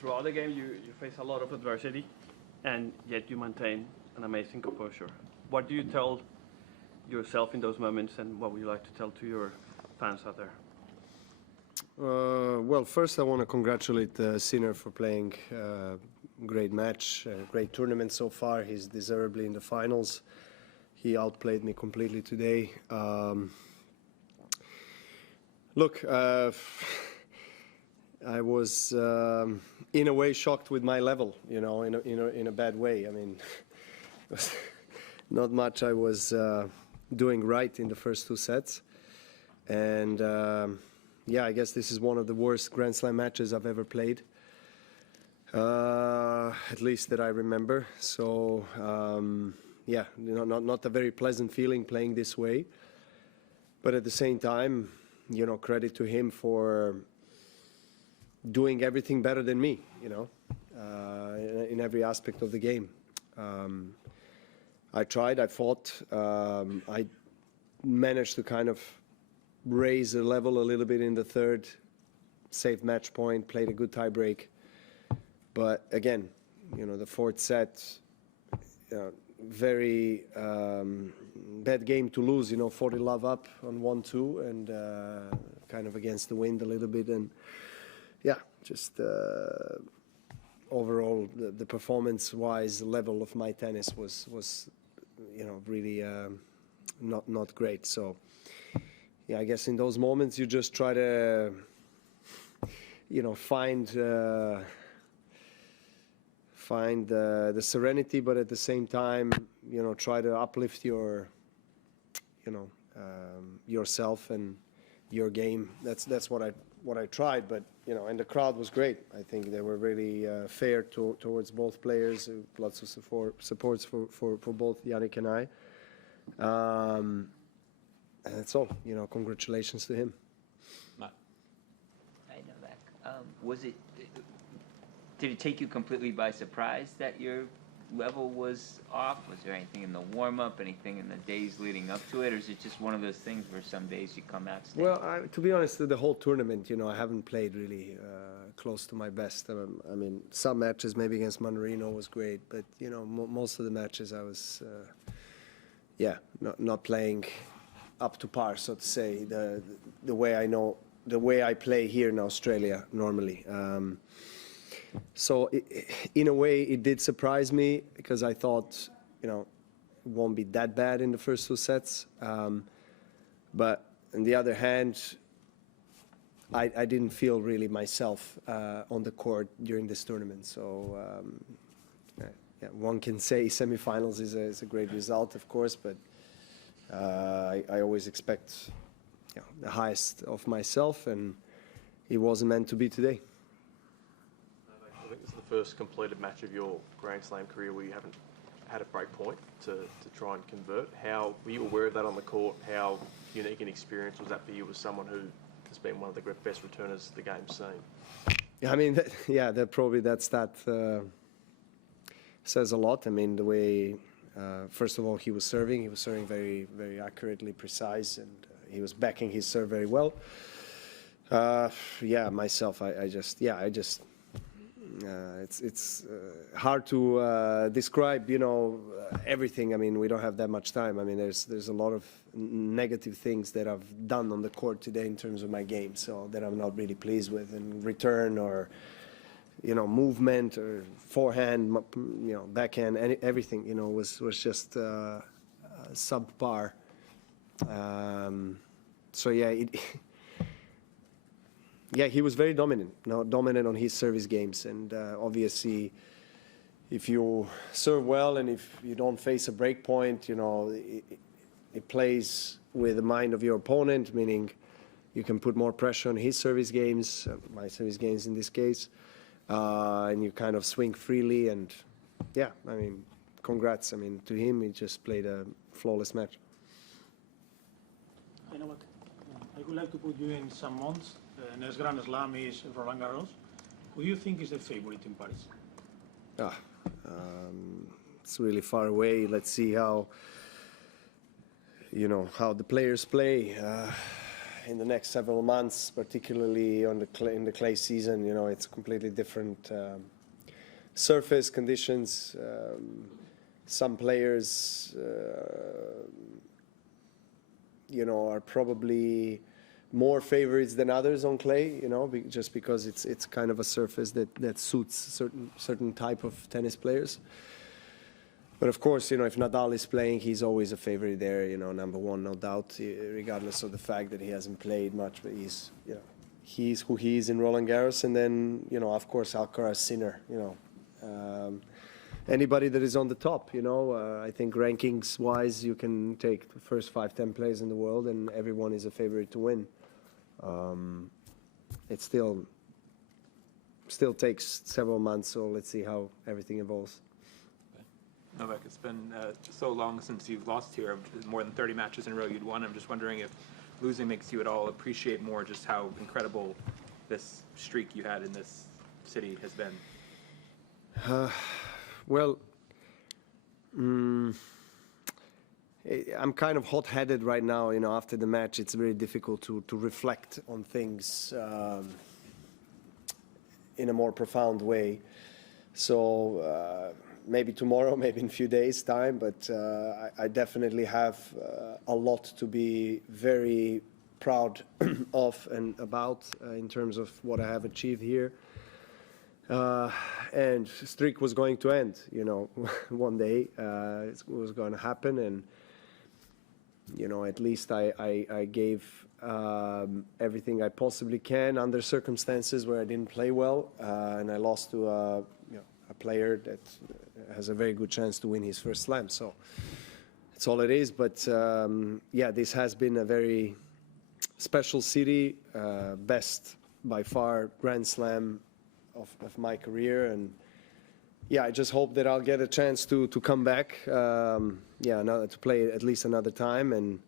throughout the game you face a lot of adversity, and yet you maintain an amazing composure. What do you tell yourself in those moments, and what would you like to tell to your fans out there? Well, first I want to congratulate Sinner for playing a great match, a great tournament so far. He's deservedly in the finals. He outplayed me completely today. Look, I was in a way shocked with my level, you know, in a bad way. I mean, not much I was doing right in the first two sets, and yeah, I guess this is one of the worst Grand Slam matches I've ever played, at least that I remember. So yeah, you know, not a very pleasant feeling playing this way, but at the same time, you know, credit to him for doing everything better than me, you know, in every aspect of the game. I tried, I fought, I managed to kind of raise the level a little bit in the third, saved match point, played a good tie break. But again, you know, the fourth set, very bad game to lose, you know, 40 love up on 1-2 and kind of against the wind a little bit. And yeah, just overall, the performance-wise level of my tennis was you know, really not great. So yeah, I guess in those moments you just try to, you know, find the serenity, but at the same time, you know, try to uplift your, you know, yourself and your game. That's what I tried, but you know, and the crowd was great. I think they were really fair towards both players. Lots of supports for both Jannik and I. And that's all. You know, congratulations to him. Matt. Hey, Novak. Did it take you completely by surprise that your level was off? Was there anything in the warm-up, anything in the days leading up to it, or is it just one of those things where some days you come out standing? Well, to be honest, the whole tournament, you know, I haven't played really close to my best. I mean, some matches maybe against Manarino was great, but, you know, most of the matches I was, yeah, not playing up to par, so to say, the way I play here in Australia normally. So in a way, it did surprise me because I thought, you know, it won't be that bad in the first two sets. But on the other hand, I didn't feel really myself on the court during this tournament. So yeah, one can say semifinals is a great result, of course, but I always expect, you know, the highest of myself, and it wasn't meant to be today. I think this is the first completed match of your Grand Slam career where you haven't had a break point to try and convert. How were you aware of that on the court? How unique an experience was that for you as someone who has been one of the best returners the game's seen? Yeah, I mean, that stat says a lot. I mean, the way, first of all, he was serving very, very accurately, precise, and he was backing his serve very well. Yeah, myself, it's hard to describe, you know, everything. I mean, we don't have that much time. I mean, there's a lot of negative things that I've done on the court today in terms of my game, so that I'm not really pleased with, in return or, you know, movement or forehand, you know, backhand, everything, you know, was just subpar. So yeah, yeah, he was very dominant on his service games, and obviously, if you serve well and if you don't face a break point, you know, it plays with the mind of your opponent, meaning you can put more pressure on his service games, my service games in this case, and you kind of swing freely. And yeah, I mean, congrats. I mean, to him, he just played a flawless match. Hi, Novak. I would like to put you in some months. The next Grand Slam is Roland Garros. Who do you think is the favorite in Paris? It's really far away. Let's see how, you know, how the players play. in the next several months, particularly on in the clay season. You know, it's completely different surface conditions. Some players, you know, are probably more favorites than others on clay, you know, just because it's kind of a surface that suits certain type of tennis players. But of course, you know, if Nadal is playing, he's always a favorite there, you know, number one, no doubt, regardless of the fact that he hasn't played much. But he's, you know, he's who he is in Roland Garros. And then, you know, of course, Alcaraz, Sinner, you know. Anybody that is on the top, you know, I think rankings-wise, you can take the first 5-10 players in the world, and everyone is a favorite to win. It still takes several months, so let's see how everything evolves. Novak, it's been so long since you've lost here, more than 30 matches in a row you'd won. I'm just wondering if losing makes you at all appreciate more just how incredible this streak you had in this city has been. Well, I'm kind of hot-headed right now, you know, after the match. It's very difficult to reflect on things in a more profound way. So maybe tomorrow, maybe in a few days' time, but I definitely have a lot to be very proud of and about in terms of what I have achieved here. And streak was going to end, you know, one day. It was going to happen, and you know, at least I gave everything I possibly can under circumstances where I didn't play well, and I lost to you know, a player that has a very good chance to win his first slam. So that's all it is. But yeah, this has been a very special city, best by far Grand Slam of my career, and yeah, I just hope that I'll get a chance to come back, yeah, to play at least another time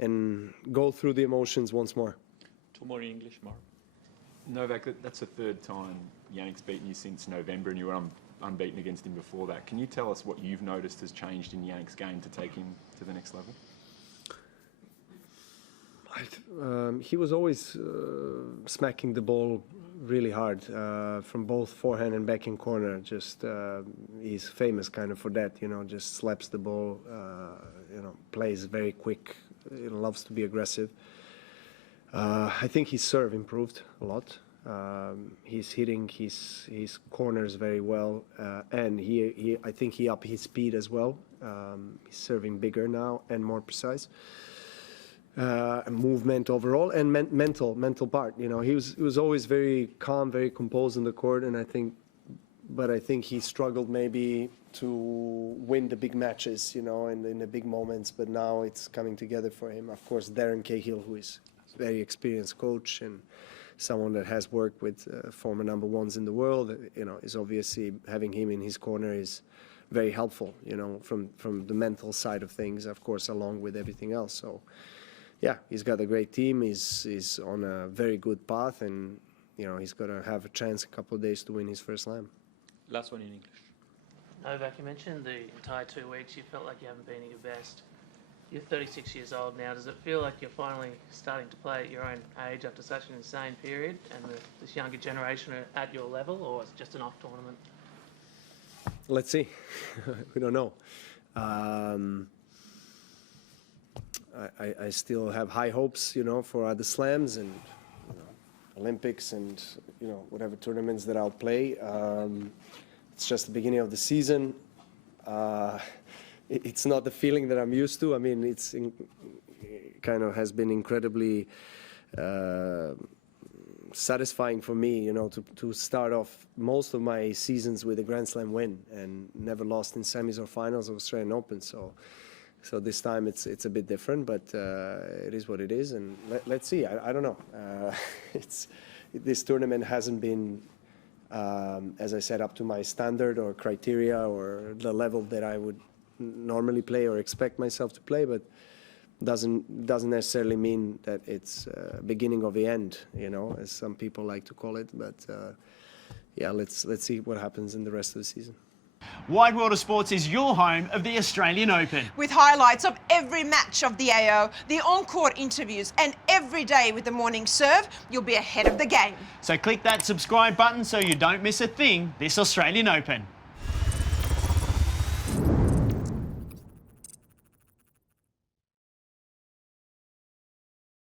and go through the emotions once more. Two more in English, Mark. Novak, that's the third time Jannik's beaten you since November, and you were unbeaten against him before that. Can you tell us what you've noticed has changed in Jannik's game to take him to the next level? He was always smacking the ball really hard from both forehand and backhand corner. Just he's famous kind of for that, you know, just slaps the ball, you know, plays very quick, loves to be aggressive. I think his serve improved a lot. He's hitting his corners very well, and I think he upped his speed as well. He's serving bigger now and more precise. Movement overall, and mental part. You know, he was always very calm, very composed in the court, and I think he struggled maybe to win the big matches, you know, in the big moments. But now it's coming together for him. Of course, Darren Cahill, who is a very experienced coach and someone that has worked with former number ones in the world, you know, is obviously having him in his corner is very helpful, you know, from the mental side of things, of course, along with everything else. So. Yeah, he's got a great team. He's on a very good path, and you know, he's going to have a chance a couple of days to win his first slam. Last one in English. Novak, you mentioned the entire 2 weeks you felt like you haven't been at your best. You're 36 years old now. Does it feel like you're finally starting to play at your own age after such an insane period, and this younger generation are at your level, or is it just an off tournament? Let's see. We don't know. I still have high hopes, you know, for other slams and you know, Olympics and you know, whatever tournaments that I'll play. It's just the beginning of the season. It's not the feeling that I'm used to. I mean, kind of has been incredibly satisfying for me, you know, to start off most of my seasons with a Grand Slam win and never lost in semis or finals of Australian Open. So this time it's a bit different, but it is what it is, and let's see. I don't know. This tournament hasn't been, as I said, up to my standard or criteria or the level that I would normally play or expect myself to play, but doesn't necessarily mean that it's beginning of the end, you know, as some people like to call it. But yeah, let's see what happens in the rest of the season. Wide World of Sports is your home of the Australian Open. With highlights of every match of the AO, the on-court interviews, and every day with the morning serve, you'll be ahead of the game. So click that subscribe button so you don't miss a thing this Australian Open.